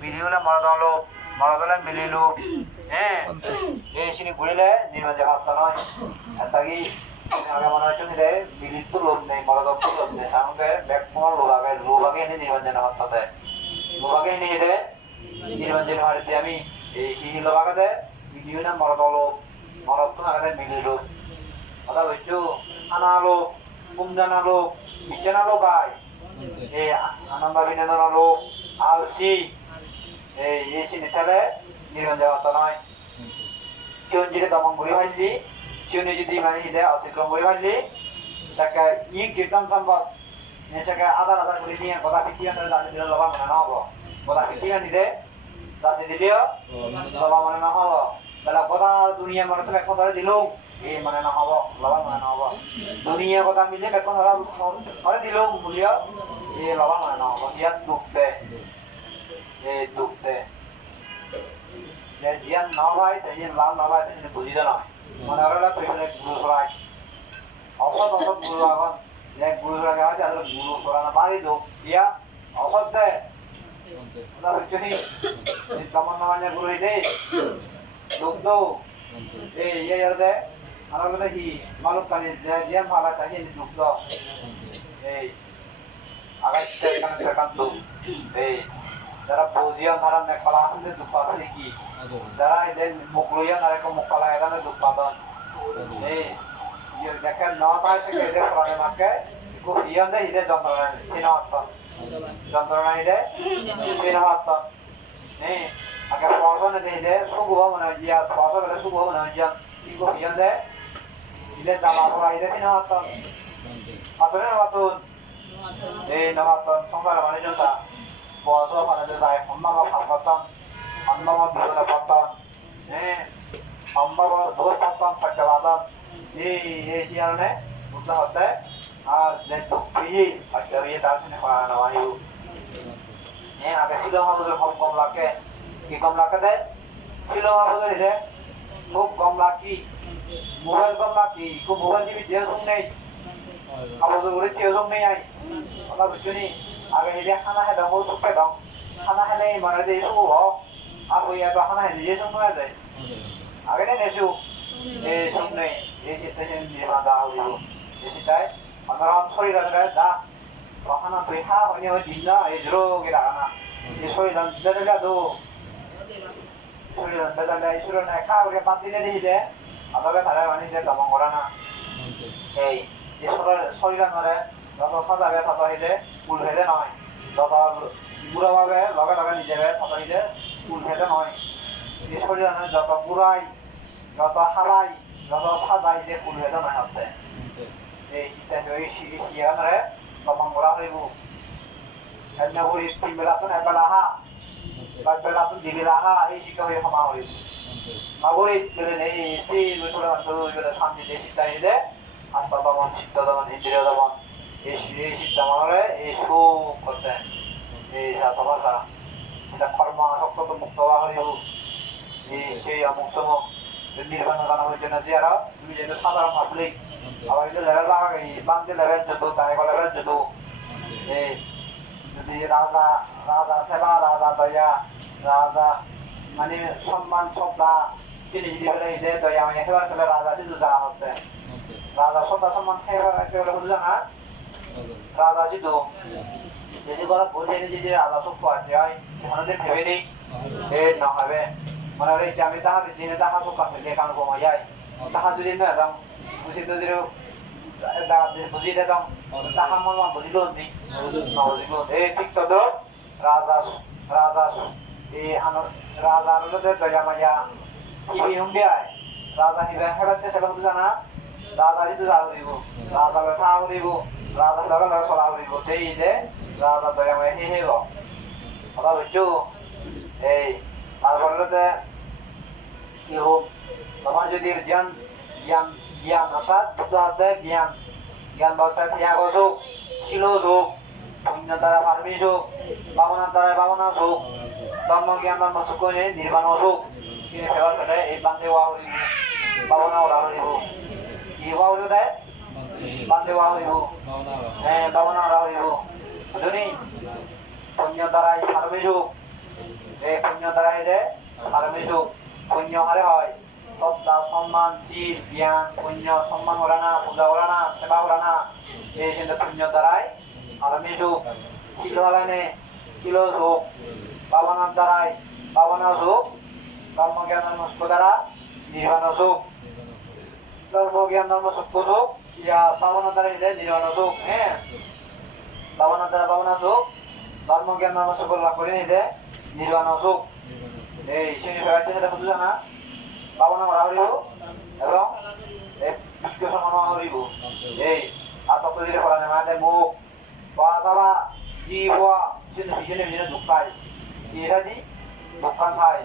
মিলিলে মরদলে মিলিলো হ্যাঁ এই সিনি ঘুরিলে নির্মাণ যে ভাবতা নয় তাকে আগে মনে হচ্ছে যে মিলির তো লোভ নেই মরদল তো লোভ নেই সামনে ব্যাগ কোনো লোভ আগে এনে নির্মাণ যেন ভাবতাতে লোভ আগে এনে এলে নির্মাণ যেন হারিতে আমি এই হিহি লোভ আগে মিলিও না মরদল মরদ তো আগে মিলিলো কথা বলছো আনালো কুমজানালো বিছানালো গাই এই আনন্দ বিনোদনালো আলসি এই সিনি তাহলে নির্মাণ যে ভাবতা নয় সিউন যদি দমন করে ফেললি সিউনে যদি মানে হিদে অতিক্রম করে ফেললি তাকে ইক যেতাম সম্ভব সেটাকে আধার করে নিয়ে কথা ফিটিয়ে দাঁড়িয়ে দিলে লবা মানে না হবো কথা ফিটিয়ে নিলে দাঁড়িয়ে দিলেও লবা মানে না হবো তাহলে কথা দুনিয়ার মানে তো এখন ধরে দিল এই মানে না হবো লবা মানে না হবো দুনিয়ার কথা মিলে এখন ধরে দিল বলিও এই লবা মানে না হবো ইয়াত দুঃখতে এই দুঃখতে জিয়ান না ভাই জিয়ান লাভ না ভাই বুঝি জানা মানে ওরা তো এখানে গুরু সরাই অসৎ গুরু এখন যে গুরু সরাই আছে আর গুরু সরানো বাড়ি দো ইয়া অসৎ দেয় ওটা হচ্ছে নি তেমন মানে গুরু দে লোক দো এই ইয়ে দে আর ওটা কি মালুক কানে যে জিয়ান ভালো তাই নি লোক দো এই আগাছ কানে কান্ত এই যারা বৌজিয়া ধারা নেকলা আছে দুপাতে কি যারা এদের মুকলইয়া নারে মুকলা এখানে দুপাতন এই দেখেন নটা থেকে এদের প্রাণে মাকে খুব ইয়ান দেয় এদের যন্ত্রণা এদের তিনহাত্তন এই আগে পছন্দ দেয় সুগুহ মনে হয় জিয়া পছন্দ হলে সুগুহ মনে হয় জিয়ান খুব ইয়ান দেয় এদের জামা পড়া এদের তিনহাত্তন হাতনে নবাতুন এই নবাতুন সংসার মানে জনতা বয়স পানাতে যায় সম্ভাবনা ভাবতাম সম্ভাবনা দুজনে পাতাম হ্যাঁ সম্ভাবনা দোষ পাতাম থাকতে পাতাম এই কারণে বুঝতে হতে আর যে দুঃখী আচ্ছা ইয়ে তার জন্য করানো হয় হ্যাঁ আগে ছিল আমাদের কম লাগে কি কম লাগে দেয় ছিল আমাদের যে খুব কম লাগি মোবাইল কম লাগি খুব মোবাইল টিভি যে জম নেই আমাদের ঘরে যে জম নেই আই আমরা বুঝছি আগে এই খানা হেদা হো সুপে দং খানা হেলে মানে যে সুবো আর ওই এত খানা হেলে যে সুম হয়ে যায় আগে নে নেসু এই সুম নেই এই যেতে যে নির্মা দা হইলো এসিটাই আমরা শরীর আছে দা খানা তুই হা হইনি হই দিন না এই জরো গে রানা এই শরীর দাদা দো শরীর দাদা এই শরীর না খা করে বাদ দিলে দিলে আদাবে তারা মানে যে দমন করা না এই যে শরীর ধরে যত সাজাবে তত হইলে ফুল ফেলে নয় যত বুড়া ভাবে লগে লগে নিজেবে তত হইলে ফুল ফেলে নয় এই শরীর যত বুড়াই যত হালাই যত সাজাই যে ফুল ফেলে নয় হচ্ছে এই সিয়ারে দমন করা হইব এনে করি তিন বেলা তো একবেলা হা একবেলা তো দিবেলা হা এই শিক্ষা হয়ে ক্ষমা হইব মাগরি গেলে এই সেই লুটুরা অন্তর শান্তি দেশি চাইলে আত্মা দমন চিত্ত দমন ইন্দ্রিয় দমন এই চিন্তা মনে এই সুখ করতে এই ভাষা সেটা কর্ম শক্ত মুক্ত হওয়া হইব এই সেই মুক্ত নির্বাণ জানা হয়েছে না যে আরো তুমি যেহেতু সাধারণ পাবলিক আবার কিন্তু লেভেল লাগাই বান্ধে লেভেল যত তাই লেভেল যত এই যদি রাজা রাজা সেবা রাজা দয়া রাজা মানে সম্মান শ্রদ্ধা তিনি যদি হলে যে দয়া মানে সেবা চলে রাজা শুধু যা হচ্ছে রাজা শ্রদ্ধা সম্মান সেবা শুধু জানা রাজা শুধু যদি কোনো বলে যদি রাজা সূক্ষ্ম আছে হয় আমাদের ভেবে নেই এর না হবে মনে হয়েছে আমি তাহা দিচ্ছি না তাহা সূক্ষ্ম মিলে কারণ কমা যায় তাহা যদি না দাম বুঝি তো বুঝি দিতাম তাহা মন বুঝিল নি বুঝিল এই ঠিক তো রাজা রাজা এই রাজা দয়া মায়া কি হুমবে আয় রাজা নিবে হেবাতে সেটা বুঝা জানা রাজা যদি যাও দিব রাজা খাও দিব রাজা লগে লগে চলাও দিব সেই যে রাজা দয়া মায়া হে হে কথা বুঝছো এই তারপরে কি হোক তোমার যদি জ্ঞান জ্ঞান জ্ঞান অর্থাৎ বুঝতে জ্ঞান জ্ঞান বলতে ত্যাগ হোক ছিল হোক পুণ্য দ্বারা পারমিশ হোক ভাবনার দ্বারা ভাবনা হোক ধর্ম জ্ঞান ধর্ম সুখ নির্বাণ হোক তিনি সেবার সাথে এই বান্ধে হওয়া হইব ভাবনা ওরা হইব কি হওয়া হইব তাই বান্ধে হওয়া হইব হ্যাঁ ভাবনা ওরা হইব বুঝলি পুণ্য দ্বারা পারমিশ হোক এই পুণ্য দ্বারা এই যে আরামী যুগ পুণ্য হারে হয় শ্রদ্ধা সম্মান শীল জ্ঞান পুণ্য সম্মান করা না পূজা করা না সেবা করা না এই কিন্তু পুণ্য দ্বারাই আরামী যুগ ছিল হারানে ছিল যুগ পাবনার দ্বারাই পাবনা যুগ ধর্মজ্ঞান ধর্মস্ক দ্বারা নির্বাণ যুগ ধর্মজ্ঞান ধর্মস্ক যুগ ইয়া পাবনার দ্বারা নির্বাণ যুগ হ্যাঁ পাবনার দ্বারা পাবনা যুগ ধর্মজ্ঞান ধর্মস্ক লাভ করে নিতে নির্বাণ যুগ এই শ্রেণী ফেরাতে সেটা বুঝো না পাবনা করা হইব এবং এই বিশ্ব সমানো হইব এই আতপ দিলে ফলানে মাঝে মুখ বাবা জীবা কিন্তু বিজনে বিজনে দুঃখ পায় এরা দি দোকান খায়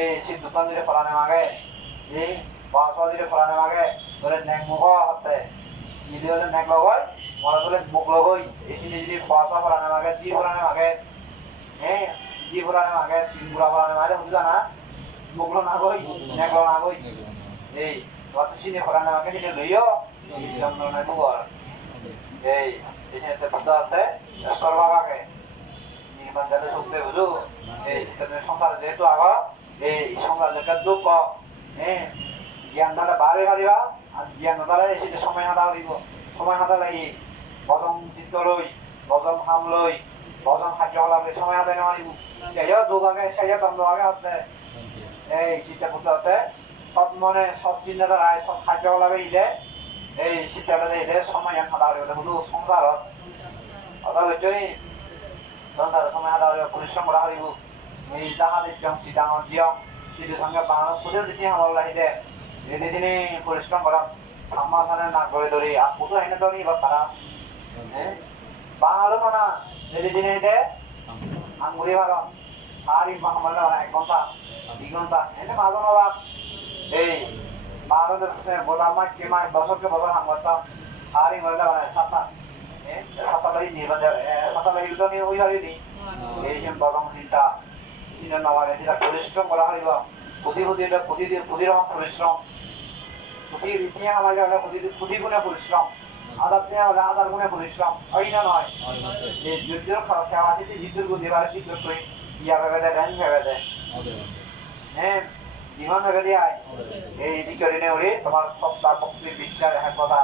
এই সে দোকান দিলে ফলানে মাগে এই বাসা দিলে ফলানে মাগে ধরে নেক মুখ হতে নিজে হলে নেক লগয় মরা হলে মুখ লগই এসে যদি বাসা ফলানে মাগে জি ফলানে মাগে হ্যাঁ জি ফলানে মাগে সিংগুড়া ফলানে মাগে বুঝা না মুখলো না গই নেকলো না গই এই কত সিনে ফলানে মাগে সিনে লইও জন্ম নাই তো এই এসে বুদ্ধা আছে সর্বাগাকে নির্মাণ যাতে শুনতে বুঝো এই সংসার যেহেতু আগ এই সংসার যেটা দুঃখ হ্যাঁ জ্ঞান দ্বারা বারে হারিবা আর জ্ঞান দ্বারা এসে সময় হাতা হইব সময় হাতা লাগি বজম চিত্ত লই বজম হাম লই বজম খাদ্য হলাবে সময় হাতে নেওয়া দিব সেই যোগ আগে সেই তন্দ আগে হতে এই চিন্তা করতে হতে সব মনে সব চিন্তা দ্বারা সব খাদ্য হলাবে ইলে এই শীতকালে ইলে সময় হাতা হইব শুধু সংসারত অর্থাৎ হইছই সংসার সময় হাতা হইব পরিশ্রম করা হইব এই যাহা দিচ্ছং সীতাঙর জিয়ং সিধু সঙ্গে বাংলা পুজো দিচ্ছি আমার লাহিতে দিনে দিনে পরিশ্রম করা সম্মানে না করে ধরি আর পুজো এনে ধরি বা তারা বাংলা মানা দিনে দিনে দে আঙ্গুলি ভালো আর এই মহামান্য 1 ঘন্টা 2 ঘন্টা এনে মাঝন অবাক এই বাংলাদেশে বোধামায় কেমায় বছরকে বছর হাম করতাম আর এই বলতে মানে সাতা সাতা লাগি নির্বাণ সাতা লাগি তো নিয়ে ওই হারিনি এই যে বদম চিন্তা চিন্তা নবারে যেটা পরিশ্রম করা হইব প্রতি রকম পরিশ্রম প্রতি রীতি আমাদের হলে প্রতি গুণে পরিশ্রম আদার দেওয়া হলে আদার গুণে পরিশ্রম হয় না নয় যে যুদ্ধের খেলা আছে যুদ্ধের গুণ এবারে যুদ্ধ করে ইয়া ভেবে দেয় র্যাঙ্ক ভেবে দেয় হ্যাঁ জীবন ভেবে দিয়ে এই দিকে ঋণে উড়ে তোমার সত্তা ভক্তির বিচার এক কথা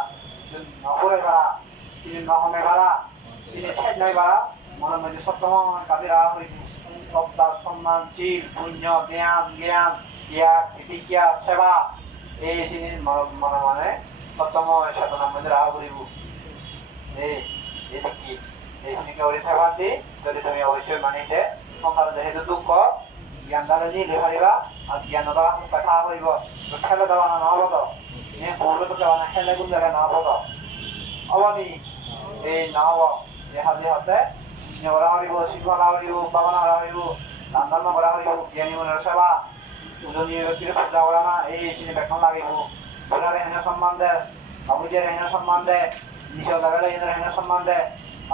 নকরে বাড়া তিনি নহমে বাড়া তিনি ছেদ নাই বাড়া মনের মধ্যে সত্যম কাজে রাখা হয়েছে সত্তা সম্মান শীল পুণ্য জ্ঞান জ্ঞান ক্রিয়া প্রতিক্রিয়া সেবা এই জিনিস মনে মনে সত্যম সাধনার মধ্যে রাখা করিব এই কি এই জিনিসকে ওড়ি থাকবার দি যদি তুমি অবশ্যই মানিতে সংসার যেহেতু দুঃখ জ্ঞান দ্বারা নিলে পারিবা আর জ্ঞান দ্বারা কথা করিব খেলে দেওয়া নহব তো পূর্বে তো দেওয়া না খেলে গুণ দেবে নহব তো অবনি এই নহব দেহাদি হতে করা হইব শিক্ষা করা হইব পাবনা করা হইব দান ধর্ম করা হইব জ্ঞানী মনের সেবা পূজনীয় ব্যক্তির পূজা করা না এই সিনে বেখন লাগিব বুড়ারে হেন সম্মান দেয় বাবুজের হেন সম্মান দেয় নিশল লাগালে হেন সম্মান দেয়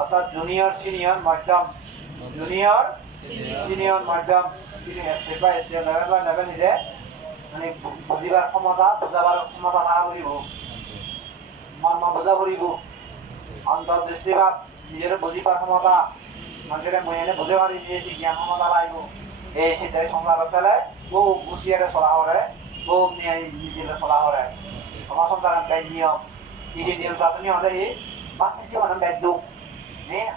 অর্থাৎ জুনিয়র সিনিয়র মধ্যম জুনিয়র সিনিয়র মধ্যম step by step level by level নিজে মানে বুঝিবার ক্ষমতা বুঝাবার ক্ষমতা থাকা করিব মর্ম বুঝা করিব অন্তর্দৃষ্টিবাদ নিজের বুঝিবার ক্ষমতা মানুষের মই এনে বুঝে পারি দিয়েছি জ্ঞান ক্ষমতা লাগব এই সেটাই সংসার ফেলে বহু বুঝিয়ারে চলা হরে বহু নিয়ে নিজের চলা হরে আমার সংসার নিয়ম এই নিয়ম চাটনি হলে বাকি জীবন বেদ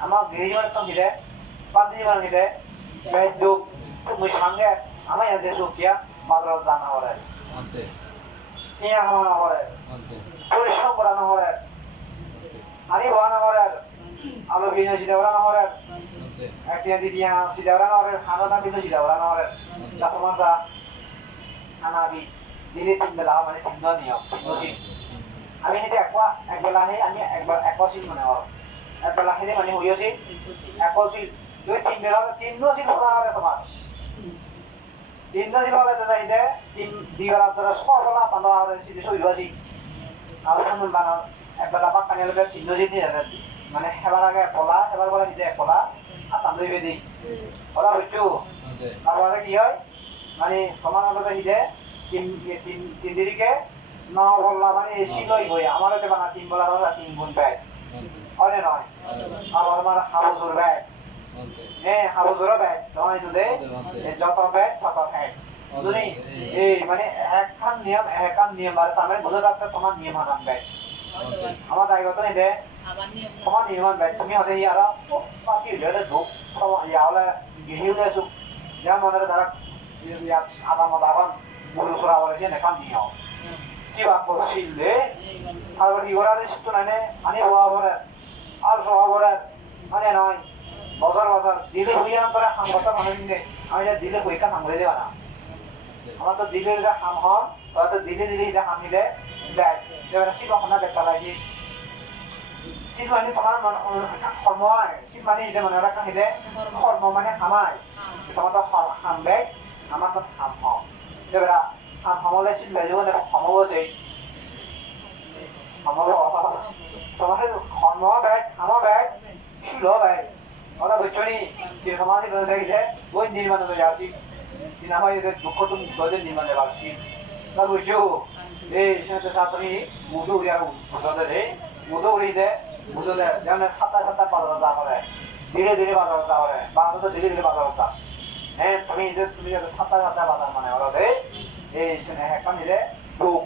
আমার গৃহ ঘিরে বাকি জীবন ঘিরে বেদ মুই সঙ্গে আমার যে সুখিয়া মাত্র জানা হরে ইয়া হওয়া হরে পরিশ্রম করানো হরে আনি বানা হরে আলো বিনা সিধা ওরা হরে একটা দিয়া সিধা ওরা হরে খানা বিনা সিধা ওরা হরে চাকমাসা খানা বি দিনে 3 বেলা মানে 3 নিয়ম 3 দিন আমি হেতে এক বেলাহে আমি একবার একশিল মানে হল এক বেলাহে মানে হইছে একশিল দুই 3 বেলা 3 দিন করা হবে তোমার 3 দিন হলে তো যাইতে 3 দিবেলা ধরে সকালে তান্দা হবে সিধে সইবাজি আর কোন বানা এক বেলা পাক পানি লগে 3 দিন দিয়ে মানে হেবার আগে কলা হেবার পরে নিজে কলা আর তান্দুই বেদি ওরা হইছো তারপরে কি হয় মানে সমান অনুযায়ী হিদে 3 দিনকে না বললা মানে এসি লই হই আমারতে বানা 3 বেলা 3 গুণ পায় আরে নয় আর আমার হাউস ওর ভাই হাবুজোরা ব্যাগ তোমায় দুধে যত ব্যাগ তত হ্যাঁ বুঝলি এই মানে একখান নিয়ম আর তার মানে বোঝা যাচ্ছে তোমার নিয়ম আনাম ব্যাগ আমার দায়গত নেই দে তোমার নিয়ম ব্যাগ তুমি হতে ইয়ারা বাকি যেটা দুঃখ তোমার ইয়াওলে গিহিউলে সুখ যেমন মনে দ্বারা আধা মদাবান বুড়ো সরা বলে যে নেখান নিয়ম সিবা করছিলে আর ইগোরারে শিখতো না নে আনি হওয়া বলে আর সওয়া বলে মানে নয় বছর দিলে হইয়া না তোরা হাম কথা মানুষ নিয়ে আমি যা দিলে হইকা হাম হয়ে যাবা না আমার তো দিলে যা হাম হন তোরা তো দিলে যা হাম নিলে দেখ এবার শিব আপনার দেখা লাগে শিব মানে তোমার কর্ম হয় শিব মানে এটা মনে রাখা নিলে কর্ম মানে হামায় তোমার তো হাম বেগ আমার তো হাম হম এবার হাম হমলে শিব বেজে বলে হমবো সেই হমবো তোমার কর্ম বেগ হাম বেগ শিল বেগ ওটা বুঝছো নি যে সমাজে বেঁধে দেখে ওই নির্মাণ হয়ে আসি না হয় এদের দুঃখ তুমি গজের নির্মাণে আসি তা বুঝছো এই সেটা সাথে মুদু উড়িয়া বুঝতে রে মুদু উড়ি দে বুঝলে যেমন সাতা বাজার যা করে ধীরে ধীরে বাজার যা করে বাজার তো ধীরে ধীরে বাজার যা হ্যাঁ তুমি যে সাতা বাজার মানে ওরা দে এই এখন নিলে লোক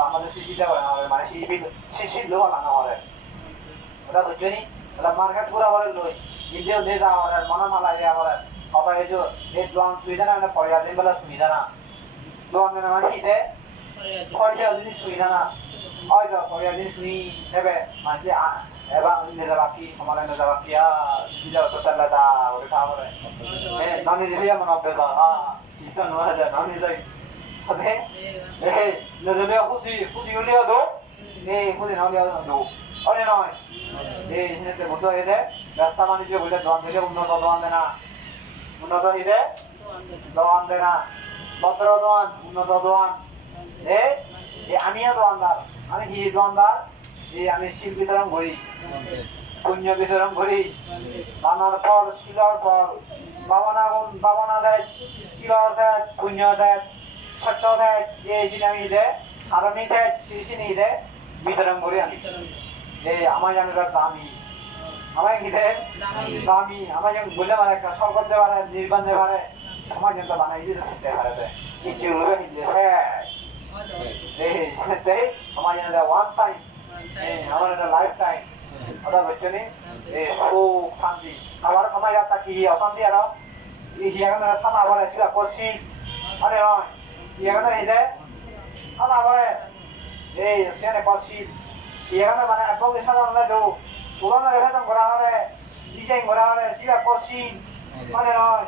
আমাদের শিশিটা করে না মানে শিশির লোক আনা হবে ওটা বুঝছো নি ওটা মার্কেট পুরা বলে লই নিজেও দে যা হবে মনে মালা ইয়া হবে অত এই যে এই লোন সুবিধা না মানে পয়সা দিন বেলা সুবিধা না লোন দেনা মানে কি দে পয়সা জিনিস সুবিধা না হয়তো পয়সা জিনিস শুনি নেবে মানে এবার নিজে বাকি আমার নিজে বাকি নিজে তো তাহলে দা ওটা খাওয়া হ্যাঁ ননি দিলে এমন অভ্যেস এটা নয় যে ননি যাই হবে এই নিজে খুশি হলেও দো এই খুশি না হলেও দো অরে নয় এই সেটা বলতে হয় যে ব্যবসা বাণিজ্য বলে দোয়ান দিলে উন্নত দোয়ান দেনা উন্নত হইলে দোয়ান দেনা বস্ত্র দোয়ান উন্নত দোয়ান এই আমিও দোয়ানদার আমি কি দোয়ানদার এই আমি শিল বিতরণ করি পুণ্য বিতরণ করি বানার পর শিলার পর বাবনা দেয় শিলার দেয় পুণ্য দেয় সত্য দেয় এই সিনামি দেয় আর আমি দেয় সিনি দেয় বিতরণ করি আমি এই আমার জানি দামি আমার কি দেয় দামি আমার যেমন বলে মানে একটা সরকার যে পারে নির্বাণ যে পারে আমার যেন বানাই দিতে শিখতে পারে কিছু লোক দিয়েছে এই আমার যেন ওয়ান টাইম আমার একটা লাইফ টাইম ওটা বুঝছো নি এই সুখ শান্তি আবার আমার ইয়াত কি অশান্তি আর ইয়াখানে সাদা বলে ছিল কষি আরে নয় ইয়াখানে এই যে সাদা বলে এই সেখানে কষি ইয়াখানে মানে একদম সাদা বলে তো পুরানো রেফারেশন করা হলে ডিজাইন করা হলে সেটা কষি মানে নয়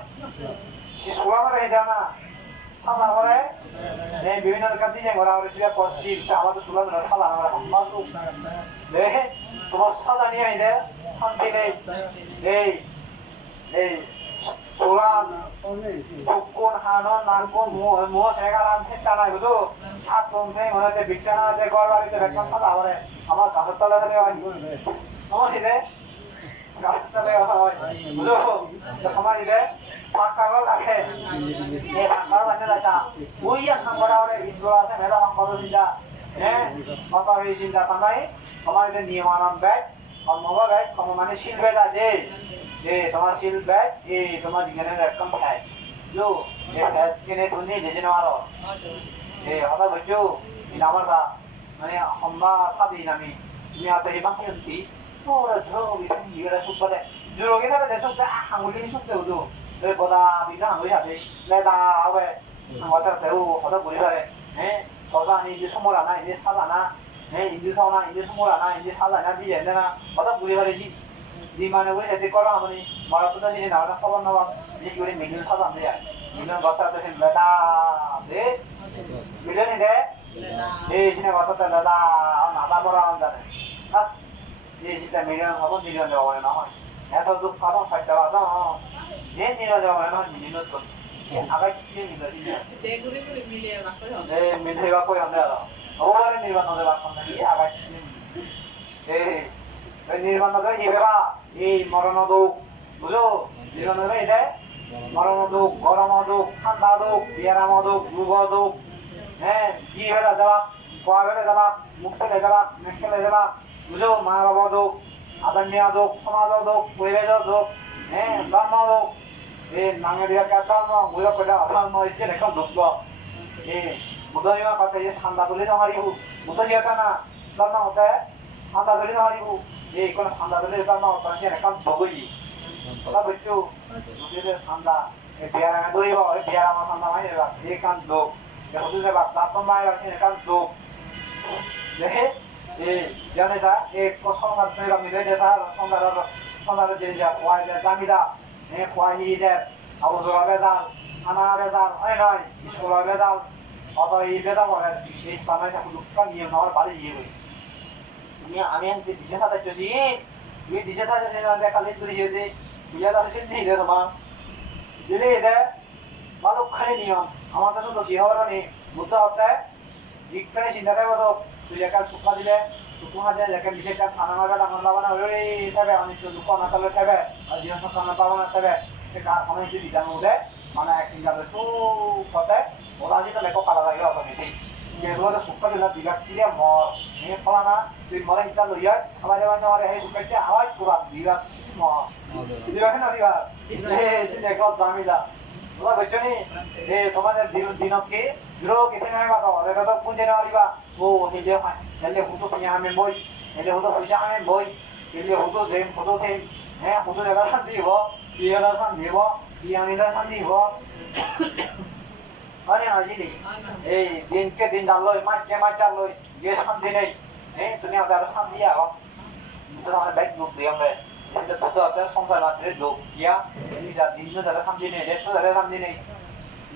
পুরানো রেখে দেয় না সাদা বলে বিভিন্ন রকম ডিজাইন করা হলে সেটা কষি আমাদের সুলাম সাদা আমরা হাম্বাসু দেখে তোমার সাদা নিয়ে আইলে শান্তি নেই এই এই সোলাম সুকুন হানন নারকুন মোহ সেগালাম ফেচানা বুঝো সাত পন্থে মনে হচ্ছে বিছানা আছে ঘর বাড়িতে বেকার সাদা বলে আমার গাছের তলা ধরে হয় আমার হিদে গাছের তলায় হয় বুঝো আমার হিদে পাক্কা ঘর লাগে এই পাক্কা ঘর বানিয়ে যাচ্ছা ওই এখন করা হলে ইন্দোর আছে মেলা ভাঙ করো চিন্তা হ্যাঁ কত এই চিন্তা তাই আমার এটা নিয়মানন ব্যাগ কর্মব ব্যাগ কর্ম মানে শিল ব্যাগ আছে যে তোমার শিল ব্যাগ এই তোমার যেখানে একদম খায় जो ये किने तुनी लेजिन वारो ये हता बच्चो इन आमरसा माने हम्मा सादी नामी मी आता हे बाकी होती थोड़ा झरो बिथां येरा सुपले झरो के था देसो जा हांगुली सुपते उदो रे बोदा बिना हांगुली हाते ले दा आवे हता तेउ हता बुरी बारे हे 거사 아니 이제 소몰 하나 이제 사다나 네 이제 사나 이제 소몰 하나 이제 사다나 이제 옛날에 어떤 우리 말이지 니만에 우리 애들 거라 하더니 말았던 일이 나와서 서번 나와 이제 우리 밀린 사다 안 돼요 밀린 갖다 대신 레다 네 밀린이 돼 네 신에 갖다 레다 나다 보라 한다네 아 네 진짜 밀린 하고 밀린 되고 나와 애서도 파도 살짝 와서 네 밀린 되고 나와 밀린 또 아가 키는 거지 대구리 밀려 갖고 네 밀려 갖고 한다라 오바는 일반 너들 갖고 이 아가 키는 네 নির্বাণনগর ইবেবা এই মরণদুখ বুঝো নির্বাণনগর এটা মরণদুখ গরমদুখ ঠান্ডাদুখ বিয়ারামদুখ রোগদুখ হ্যাঁ জি হলে যাবা কোয়া হলে যাবা মুখ ফেলে যাবা নেক ফেলে যাবা বুঝো মা বাবা দুখ আদরণীয় দুখ সমাজ দুখ পরিবেশ দুখ Dharma Nangaria Katama, Willokoda, Alama, is going to come to God. Mudaya Kata is Handabulina Haribu, Mutayatana, Dharma of that, Handabulina Haribu, they can Handabulina Dharma of Tasha and come to Bogi. Love with you, this Handa, if they are a Duriva, if they are Handa, they can't do. The Huduza Platoma can do. The head, Janeta, a Kosoma Pyramida, Sonda Jinja, why the Zamida. Why he there? I was a Vedal, Anna Vedal, I know, it's for a Vedal, although he better or he's coming to come here now, but you. I mean, the Dijata that you see, we Dijata and the Kalitu, we are sitting there, man. Delay there, Malukanium, I want to see how many Buddha of that, the crash in the level of Tulaka Sukadile. Sukuhada, like a visitor, Panama, very heavy on it to look on a color heavy, as you have on a power heavy, check out how many to be done with that, on acting of the two for that, or I didn't like a color of anything. There was a super bacteria more, in Polana, with more in Taluya, and I don't know how to get out to up, you are more. You are yes, they got Zamida. What a journey, they Thomas Dinoke, Drew, getting out of the Punjana, oh, he did. Ele hutu penyamen boy, ele hutu penyamen boy, ele hutu zem hutu zem, hutu jaga sandi ho, dia jaga sandi ho, dia ni jaga sandi ho. Ani aji ni, din ke din daloi, mat ke mat daloi, ye sandi ni, dunia jaga sandi ya ho. Itu nama baik duk dia me, itu betul betul songkar nanti duk, ya, ini jadi din jaga sandi ni, itu jaga sandi ni,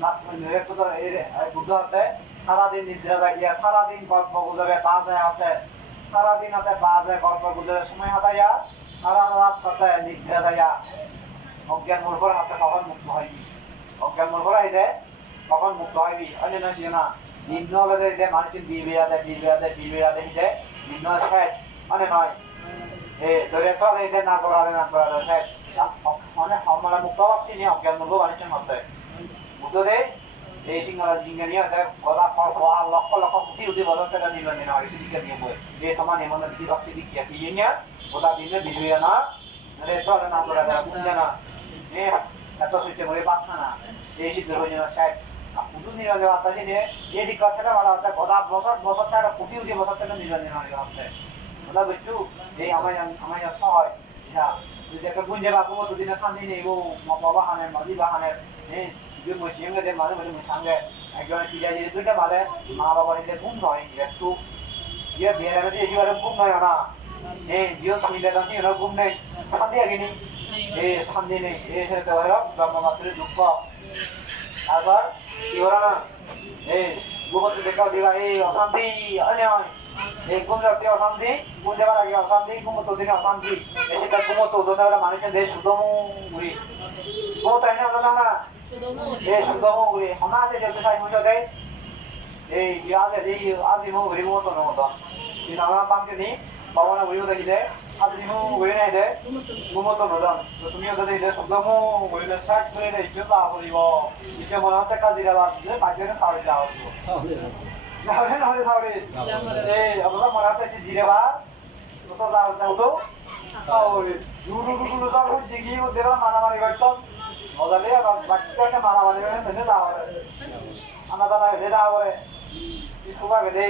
nak menurut itu betul betul. সারাদিন নিদ্রা লাগিয়া সারাদিন গল্প গুজবে বাজে আছে সারাদিন আছে বাজে গল্প গুজবে সময় হাতাইয়া সারা রাত কথা নিদ্রা দেয়া অজ্ঞান মূর্খর হাতে কখন মুক্ত হয়নি অজ্ঞান মূর্খর হইলে কখন মুক্ত হয়নি অন্য ছিল না নিম্ন বেদে যে মানুষের বিবিরাদে হিসে নিম্ন শেষ মানে নয় ধরে তো এই না করা শেষ মানে আমরা মুক্ত হচ্ছি নি অজ্ঞান মূর্খ মানুষের মধ্যে মুক্ত দেয় এই সিঙ্গারা জিঙ্গানিয়া আছে কথা ফল লক্ষ লক্ষ কোটি কোটি বছর থেকে নির্মাণ হয় সেদিকে নিয়ে বই এই তোমার নিয়মন বিধি বাক্সি দিকে কি ইয়া ওটা দিনে বিজয় না রে তো না করে না বুঝা না এত সুইচে মরে পাচ্ছ না এই সিদ্ধ হয়ে যাওয়া শেষ পুরো নির্মাণ হওয়া আছে যে এই দিক কথাটা বলা হচ্ছে কথা বছর থেকে কোটি কোটি বছর থেকে নির্মাণ হয় হচ্ছে ওটা বুঝছো এই আমার সহায় হ্যাঁ যদি একটা গুঞ্জে বাবু দুদিনে শান্তি নেই ও বাবা হানের মাঝি বাহানের যে মসিয়ে দে মাঝে মাঝে সঙ্গে একজন পিজা দিয়ে দুইটা মাঝে মা বাবা নিতে ঘুম নয় একটু যে বিয়ের মধ্যে এসে ঘুম নয় না জিও সঙ্গীতে দাঁড়ি ওরা ঘুম নেই শান্তি আগেনি শান্তি নেই সেটা ব্রহ্মমাত্রের দুঃখ তারপর কি ওরা না গোবর দেখাও দিবা অশান্তি অন্যায় ঘুম রাখতে অশান্তি ঘুম দেওয়ার আগে অশান্তি ঘুমতো দিনে অশান্তি সেটা ঘুমতো দোকানওয়ালা মানুষের দেশ সুদম ঘুরি ঘুমতো এনে বললাম না সুদমগুলি হাতে যেতে চাই মজা দেয় এই আজিমু ঘুরি ঘুমতো নমতো কিন্তু আমরা পামকে বাবানা ঘুরিও দেখিলে আজিমু ঘুরি নাই দে ঘুমতো নদন তুমিও যদি সুদমু ঘুরিলে শাক করে দেয় ইচ্ছে তা করিব ইচ্ছে মনে হচ্ছে কাজি দেওয়া যে পাঁচজনে সাড়ে যাওয়া যাবে নহলে সাড়ে আপনার মনে হচ্ছে জিরে বা তো যাও তো দুটো সব জিগি দেওয়া মারামারি করতাম মজালে বাচ্চাকে মারামারি করে ফেলে যাওয়া আমরা তারা হেলে যাওয়া করে স্কুবা গেলে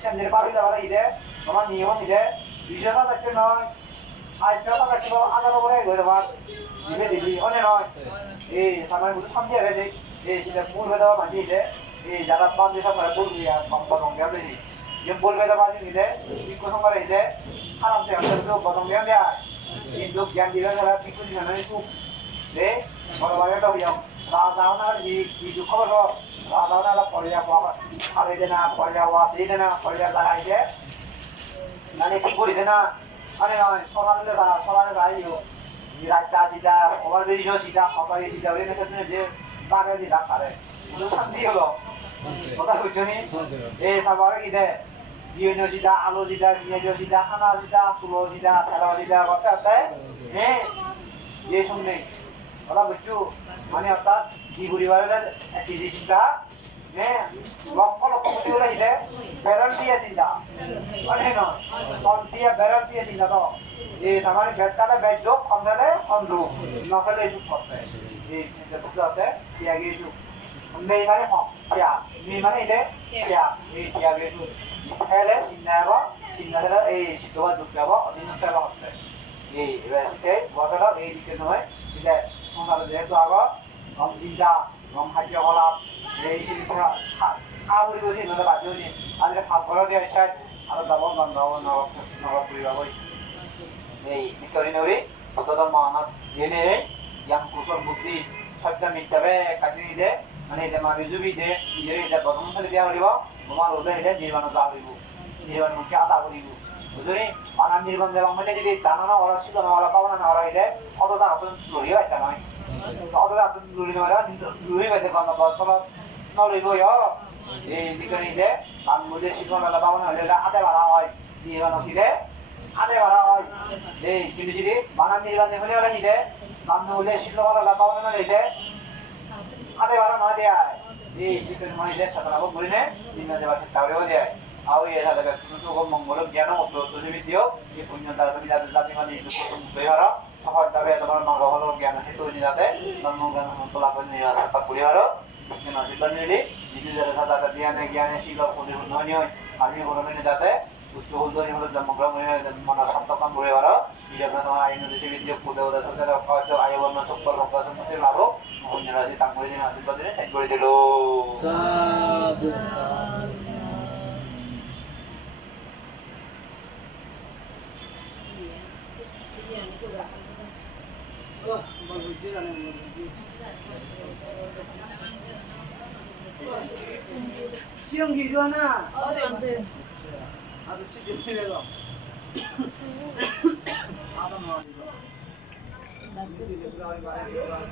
সেমনি পাবি যাওয়া ইদে তোমার নিয়ম ইদে 20টা থাকছে নয় 8টা থাকছে আদার উপরে ধরে মার দিবে দিবি অনেক নয় সামনে বুঝে সামনে গেছে সেটা পূর্বে দেওয়া মাঝে ইদে যারা পাঁচ দিশা করে বলবি আর বদম দেওয়া দেখি যে বলবে দেওয়া মাঝে নিলে বিজ্ঞ সংবাদ ইদে খারাপ দেওয়া বদম দেওয়া দেয় কিন্তু জ্ঞান দিলে তারা বিজ্ঞ দিবে না খুব বড় বাড়িটা হইয়াম রাজাওনার বিজু খবর রাজাওনার পড়িয়া পাওয়া আর এই না পড়িয়া ওয়াসি না পড়িয়া দাঁড়াইছে মানে কি করি না আরে সকালে দাঁড়াইও রাতটা সিধা ওভার বেরিয়েও সিধা সকালে সিধা ওই না যে তাকে দিলা পারে শান্তি হলো কথা বুঝছো নি তারপরে কি দে বিয়নো সিধা আলু সিধা পিঁয়াজ সিধা খানা সিধা চুলো সিধা তেল সিধা কথা ये सुन नहीं वाला बच्चों माने अर्थात जी बुरी वाले ऐसी जिसका লক্ষ লক্ষ কোটি হলে আহিলে বেড়াল দিয়ে চিন্তা মানে নয় দিয়ে বেড়াল দিয়ে চিন্তা তো যে আমার বেদ কালে বেদ যোগ সন্ধানে সন্ধ্রু নকলে যুগ করতে এই বুঝতে ত্যাগে যুগ নেই মানে ত্যাগ নেই মানে এটা ত্যাগ এই ত্যাগে যুগ হেলে চিন্তা হব চিন্তা হলে এই সিদ্ধবা যুগ যাব অধীনস্থ হব হচ্ছে এই এবার সেই বছর এই দিকে নয় এটা সংসার যেহেতু আগত গম চিন্তা গম কাৰ্যকলাপ এই চিন্তা খাব বুলি কৈছে নহ'লে বাদ দিওঁ আজিকালি ভাত ঘৰত দিয়া ইচ্ছা আৰু যাব বন্ধ হ'ব নগৰ ফুৰিব গৈ এই ভিতৰি নৰি ভগতৰ মহানত যেনে জ্ঞান কুশল বুদ্ধি সত্য মিথ্যাবে কাটি নিদে মানে এতিয়া মাৰি জুবি দে নিজে এতিয়া বৰ্তমান দিয়া কৰিব তোমাৰ ওলাই আহিলে নিৰ্মাণত যা কৰিব নিৰ্মাণ মুখে আদা কৰিব বুঝলি বানান নির্মাণ দেওয়া মানে যদি জানা না ওরা ছিল না ওরা পাবো না ওরা এটা অতটা হাতন লড়িয়ে পাইছে নয় অতটা হাতন লড়ি নয় লড়ি পাইছে কোনো বছর নলইব এই দিকে নিলে বান বলে শিল্প মেলা পাবো না হলে হাতে ভাড়া হয় নির্মাণ দিলে হাতে ভাড়া হয় এই কিন্তু যদি বানান নির্মাণ হলে ওরা নিলে বান বলে শিল্প মেলা পাবো না হলে হাতে ভাড়া না দেয় এই দিকে মানে দেশ সাধারণ বলি নে নির্মাণ দেওয়ার তাহলেও দেয় ଆଉ ଏ ଜାଗାରେ ସୁଯୋଗ ମଙ୍ଗଳ ଜ୍ଞାନ ତୁମି ଦିଅ ଏ ପୁଣ୍ୟ ତାର তুমি জাতি মানে ব্যবহার সহজভাবে তোমার মঙ্গল জ্ঞান হেতু যাতে মঙ্গল মন্তলা করে নিয়ে আসা পরিবার বিজ্ঞান জীবন নিলে নিজেদের সাথে জ্ঞানে জ্ঞানে শিল উন্নয়ন হয় আমি বলবেন যাতে উচ্চ উন্নয়ন হলো জন্মগ্রহণ মনে সপ্তম পরিবার নিজের তোমার আইন দেশে বিদ্যুৎ পুজো সাথে আয়বর্ণ চক্র ভক্ত লাভ মোহন রাজি তাঙ্গুরি দিন আশীর্বাদ দিনে সাইড করে দিল 시험 기도하나? 안 돼. 아저씨 좀 해봐. 아빠 나와 이거.